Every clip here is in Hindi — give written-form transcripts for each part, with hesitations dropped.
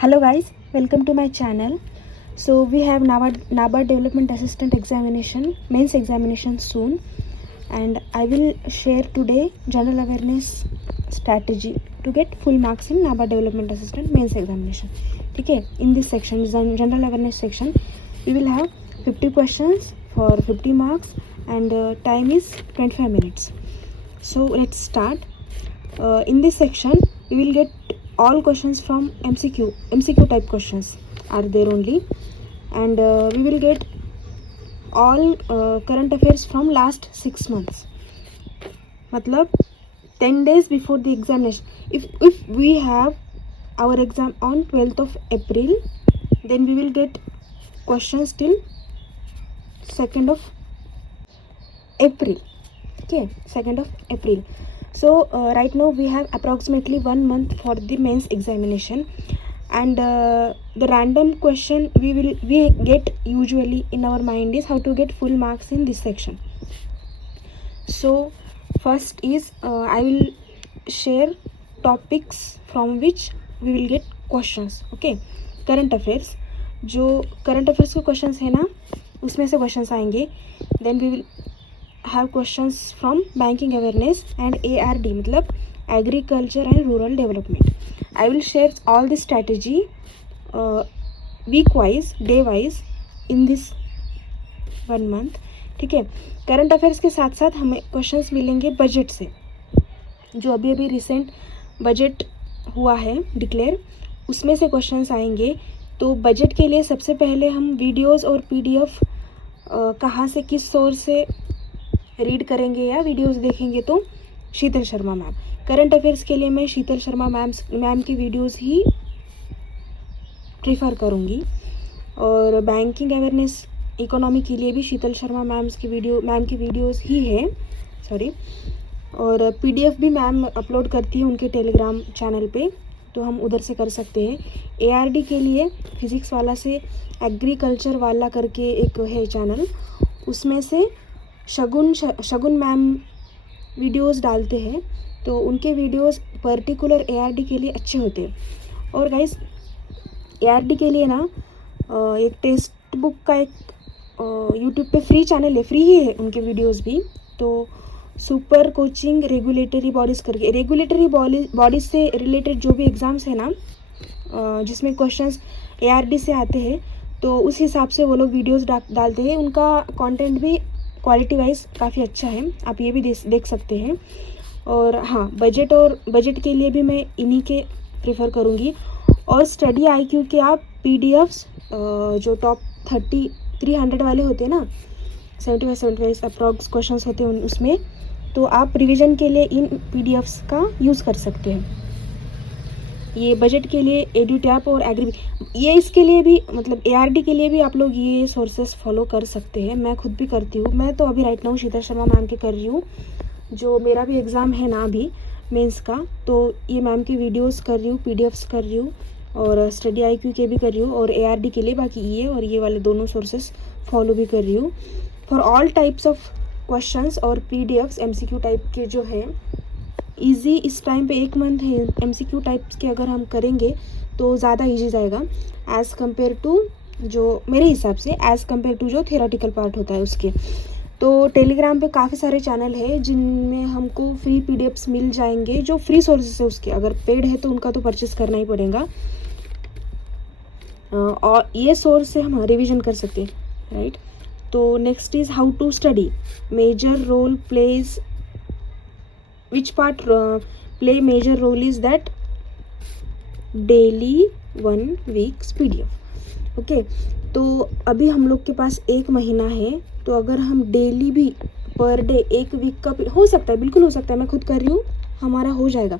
Hello guys, welcome to my channel. So we have NABARD Development Assistant examination, mains examination soon, and I will share today general awareness strategy to get full marks in NABARD Development Assistant mains examination. Okay, in this section, general awareness section, we will have 50 questions for 50 marks and time is 25 minutes. So let's start. In this section, we will get all questions from MCQ type questions are there only, and we will get all current affairs from last 6 months. मतलब 10 days before the examination. If we have our exam on 12th of April, then we will get questions till 2nd of April. Okay, 2nd of April. So right now we have approximately 1 month for the mains examination, and the random question we get usually in our mind is how to get full marks in this section. So first is I will share topics from which we will get questions. Okay, current affairs, जो करंट अफेयर्स के क्वेश्चंस है ना उसमें से क्वेश्चंस आएंगे. Then we will have questions from banking awareness and ARD मतलब agriculture and rural development. I will share all the strategy week wise, day wise in this 1 month. ठीक है. करंट अफेयर्स के साथ साथ हमें क्वेश्चंस मिलेंगे बजट से, जो अभी अभी रिसेंट बजट हुआ है डिक्लेयर, उसमें से क्वेश्चंस आएंगे. तो बजट के लिए सबसे पहले हम वीडियोस और PDF कहाँ से किस सोर्स से रीड करेंगे या वीडियोस देखेंगे, तो शीतल शर्मा मैम. करंट अफेयर्स के लिए मैं शीतल शर्मा मैम की वीडियोस ही प्रीफर करूँगी, और बैंकिंग अवेयरनेस इकोनॉमी के लिए भी शीतल शर्मा मैम की वीडियोस ही है. सॉरी. और PDF भी मैम अपलोड करती है उनके टेलीग्राम चैनल पे, तो हम उधर से कर सकते हैं. ARD के लिए फिज़िक्स वाला से एग्रीकल्चर वाला करके एक है चैनल, उसमें से शगुन मैम वीडियोस डालते हैं, तो उनके वीडियोस पर्टिकुलर ARD के लिए अच्छे होते हैं. और गाइस ARD के लिए ना एक टेक्स्ट बुक का एक यूट्यूब पे फ्री चैनल है, फ्री ही है उनके वीडियोस भी. तो सुपर कोचिंग रेगुलेटरी बॉडीज़ करके, रेगुलेटरी बॉडीज से रिलेटेड जो भी एग्ज़ाम्स है ना जिसमें क्वेश्चंस ARD से आते हैं, तो उस हिसाब से वो लोग वीडियोस डालते हैं. उनका कंटेंट भी क्वालिटी वाइज काफ़ी अच्छा है, आप ये भी देख सकते हैं. और हाँ, बजट के लिए भी मैं इन्हीं के प्रेफर करूँगी. और स्टडी IQ के आप PDFs जो टॉप 300 वाले होते हैं ना, 75 अप्रॉक्स क्वेश्चंस होते हैं उसमें, तो आप रिवीजन के लिए इन PDFs का यूज़ कर सकते हैं. ये बजट के लिए एडुटैप और ये इसके लिए भी मतलब ARD के लिए भी आप लोग ये सोर्सेस फॉलो कर सकते हैं. मैं खुद भी करती हूँ. मैं तो अभी राइट नाउ शीतल शर्मा मैम के कर रही हूँ, जो मेरा भी एग्ज़ाम है ना अभी मेंस का, तो ये मैम की वीडियोस कर रही हूँ, PDFs कर रही हूँ, और स्टडी IQ के भी कर रही हूँ, और ARD के लिए बाकी ये और ये वाले दोनों सोर्सेस फॉलो भी कर रही हूँ. For all types of questions और PDFs MCQ टाइप के जो है ईजी, इस टाइम पे 1 मंथ है MCQ टाइप्स के, अगर हम करेंगे तो ज़्यादा ईजी जाएगा एज़ कम्पेयर टू, जो मेरे हिसाब से एज़ कम्पेयर टू जो थियोरेटिकल पार्ट होता है उसके. तो टेलीग्राम पे काफ़ी सारे चैनल है जिनमें हमको फ्री PDFs मिल जाएंगे, जो फ्री सोर्सेस है उसके. अगर पेड है तो उनका तो परचेस करना ही पड़ेगा, और ये सोर्स से हम रिविज़न कर सकते हैं, राइट. तो next is how to study. Major role plays which part play major role is that daily 1 week's PDF. Okay, तो अभी हम लोग के पास 1 महीना है, तो अगर हम डेली भी पर डे 1 वीक का हो सकता है, बिल्कुल हो सकता है, मैं खुद कर रही हूँ, हमारा हो जाएगा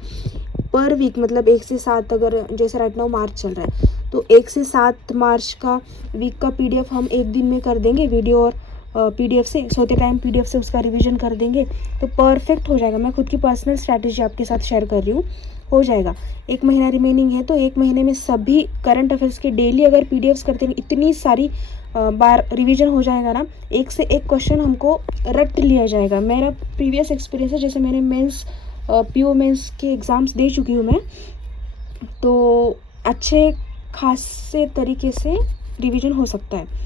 पर वीक. मतलब 1 से 7, अगर जैसे राइट नाउ मार्च चल रहा है, तो 1 से 7 मार्च का वीक का PDF हम 1 दिन में कर देंगे, वीडियो और PDF से, सोते टाइम PDF से उसका रिवीजन कर देंगे, तो परफेक्ट हो जाएगा. मैं खुद की पर्सनल स्ट्रैटेजी आपके साथ शेयर कर रही हूँ, हो जाएगा. 1 महीना रिमेनिंग है, तो 1 महीने में सभी करंट अफेयर्स के डेली अगर PDFs करते हैं, इतनी सारी बार रिवीजन हो जाएगा ना, एक से एक क्वेश्चन हमको रट लिया जाएगा. मेरा प्रीवियस एक्सपीरियंस है, जैसे मैंने मेंस PO मेंस के एग्ज़ाम्स दे चुकी हूँ मैं, तो अच्छे खासे तरीके से रिवीजन हो सकता है।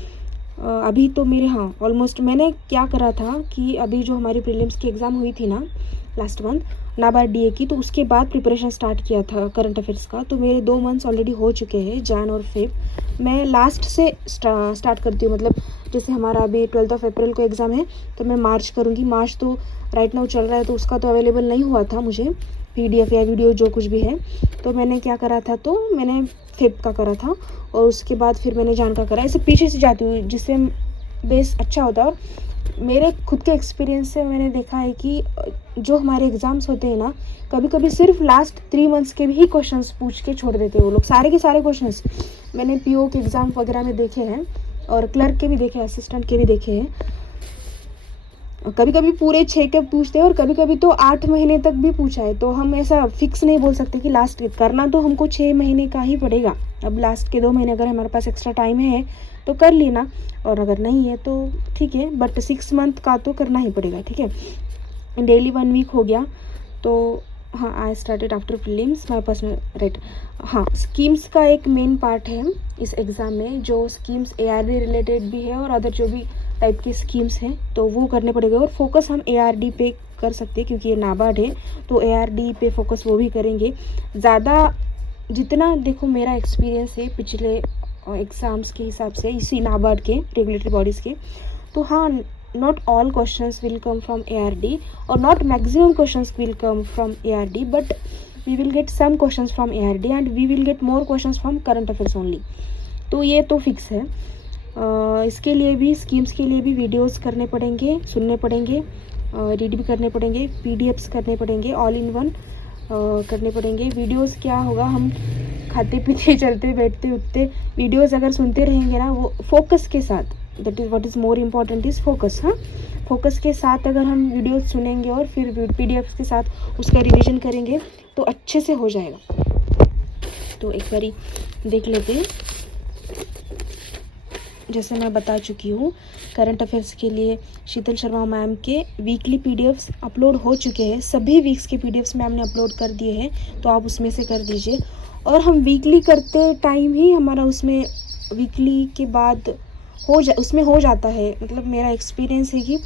अभी तो मेरे ऑलमोस्ट मैंने क्या करा था कि अभी जो हमारी प्रीलिम्स की एग्ज़ाम हुई थी ना लास्ट मंथ, नाबार्ड डीए की, तो उसके बाद प्रिपरेशन स्टार्ट किया था करंट अफेयर्स का। तो मेरे 2 मंथ्स ऑलरेडी हो चुके हैं, जैन और फेब। मैं लास्ट से स्टार्ट करती हूँ, मतलब जैसे हमारा अभी 12 अप्रैल को एग्ज़ाम है, तो मैं मार्च करूँगी। मार्च तो राइट नाउ चल रहा है, तो उसका तो अवेलेबल नहीं हुआ था मुझे PDF या वीडियो जो कुछ भी है। तो मैंने क्या करा था, तो मैंने फेब का करा था और उसके बाद फिर मैंने जान का करा। ऐसे पीछे से जाती हूँ जिससे बेस अच्छा होता है। और मेरे खुद के एक्सपीरियंस से मैंने देखा है कि जो हमारे एग्ज़ाम्स होते हैं ना, कभी कभी सिर्फ लास्ट 3 मंथ्स के भी क्वेश्चंस पूछ के छोड़ देते हैं वो लोग, सारे के सारे क्वेश्चंस। मैंने PO के एग्ज़ाम वगैरह में देखे हैं और क्लर्क के भी देखे हैं, असिस्टेंट के भी देखे हैं। कभी कभी पूरे 6 के पूछते हैं और कभी कभी तो 8 महीने तक भी पूछा है। तो हम ऐसा फिक्स नहीं बोल सकते कि लास्ट करना तो हमको 6 महीने का ही पड़ेगा। अब लास्ट के 2 महीने अगर हमारे पास एक्स्ट्रा टाइम है तो कर लेना, और अगर नहीं है तो ठीक है, बट 6 मंथ का तो करना ही पड़ेगा, ठीक है। डेली 1 वीक हो गया। तो I started after prelims my personal right. Schemes का एक मेन पार्ट है इस एग्ज़ाम में, जो स्कीम्स ARD रिलेटेड भी है और अदर जो भी टाइप की स्कीम्स हैं तो वो करने पड़ेगा। और फोकस हम ARD पे कर सकते हैं क्योंकि ये नाबार्ड है, तो ARD पे फोकस वो भी करेंगे ज़्यादा। जितना देखो मेरा एक्सपीरियंस है पिछले एग्ज़ाम्स के हिसाब से इसी नाबार्ड के रेगुलेटरी बॉडीज़ के, तो not all questions will come from ARD or not maximum questions will come from ARD, but we will get some questions from ARD and we will get more questions from current affairs only। तो ये तो फिक्स है। इसके लिए भी, स्कीम्स के लिए भी वीडियोस करने पड़ेंगे, सुनने पड़ेंगे, रीड भी करने पड़ेंगे, PDFs करने पड़ेंगे, ऑल इन वन करने पड़ेंगे। वीडियोस क्या होगा, हम खाते पीते चलते बैठते उठते वीडियोस अगर सुनते रहेंगे ना, वो फोकस के साथ, that is what is more important is focus. Focus के साथ अगर हम वीडियोस सुनेंगे और फिर PDFs के साथ उसका रिवीजन करेंगे तो अच्छे से हो जाएगा। तो एक बारी देख लेते हैं। जैसे मैं बता चुकी हूँ, करंट अफेयर्स के लिए शीतल शर्मा मैम के वीकली PDFs अपलोड हो चुके हैं। सभी वीक्स के PDFs मैम ने अपलोड कर दिए हैं, तो आप उसमें से कर दीजिए। और हम वीकली करते टाइम ही हमारा उसमें वीकली के बाद उसमें हो जाता है। मतलब मेरा एक्सपीरियंस है कि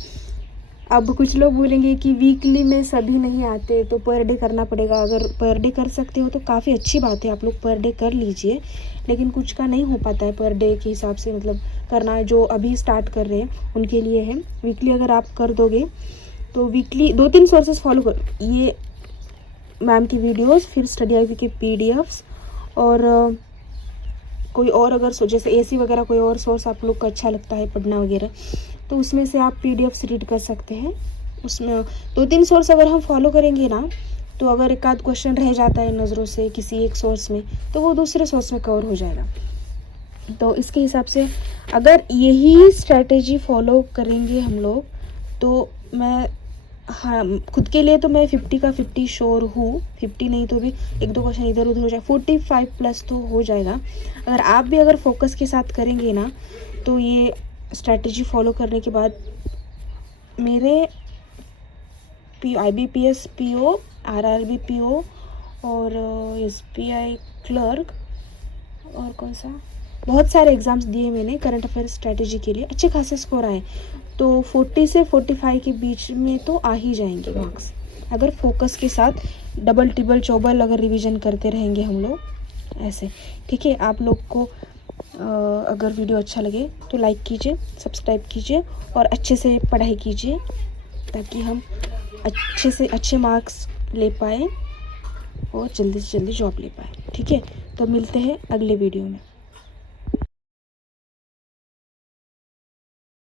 अब कुछ लोग बोलेंगे कि वीकली में सभी नहीं आते तो पर डे करना पड़ेगा। अगर पर डे कर सकते हो तो काफ़ी अच्छी बात है, आप लोग पर डे कर लीजिए, लेकिन कुछ का नहीं हो पाता है पर डे के हिसाब से। मतलब करना है, जो अभी स्टार्ट कर रहे हैं उनके लिए है। वीकली अगर आप कर दोगे तो वीकली 2-3 सोर्सेस फॉलो कर, ये मैम की वीडियोस, फिर स्टडी आईवी के PDFs, और कोई और अगर जैसे AC वगैरह कोई और सोर्स आप लोग को अच्छा लगता है पढ़ना वगैरह, तो उसमें से आप PDFs रीड कर सकते हैं। उसमें 2-3 सोर्स अगर हम फॉलो करेंगे ना, तो अगर एक आध क्वेश्चन रह जाता है नज़रों से किसी एक सोर्स में, तो वो दूसरे सोर्स में कवर हो जाएगा। तो इसके हिसाब से अगर यही स्ट्रैटेजी फॉलो करेंगे हम लोग, तो मैं खुद के लिए तो मैं 50 का 50 श्योर हूँ। 50 नहीं तो भी 1-2 क्वेश्चन इधर उधर हो जाए, 45 प्लस तो हो जाएगा। अगर आप भी अगर फोकस के साथ करेंगे ना, तो ये स्ट्रैटेजी फॉलो करने के बाद मेरे IBPS PO, RRB PO और SBI क्लर्क और कौन सा, बहुत सारे एग्ज़ाम्स दिए मैंने करंट अफेयर स्ट्रैटेजी के लिए, अच्छे खासे स्कोर आए। तो 40 से 45 के बीच में तो आ ही जाएंगे मार्क्स, अगर फोकस के साथ डबल टिबल चौबल अगर रिवीजन करते रहेंगे हम लोग ऐसे, ठीक है। आप लोग को अगर वीडियो अच्छा लगे तो लाइक कीजिए, सब्सक्राइब कीजिए और अच्छे से पढ़ाई कीजिए, ताकि हम अच्छे से अच्छे मार्क्स ले पाए और जल्दी से जल्दी जॉब ले पाए, ठीक है। तो मिलते हैं अगले वीडियो में।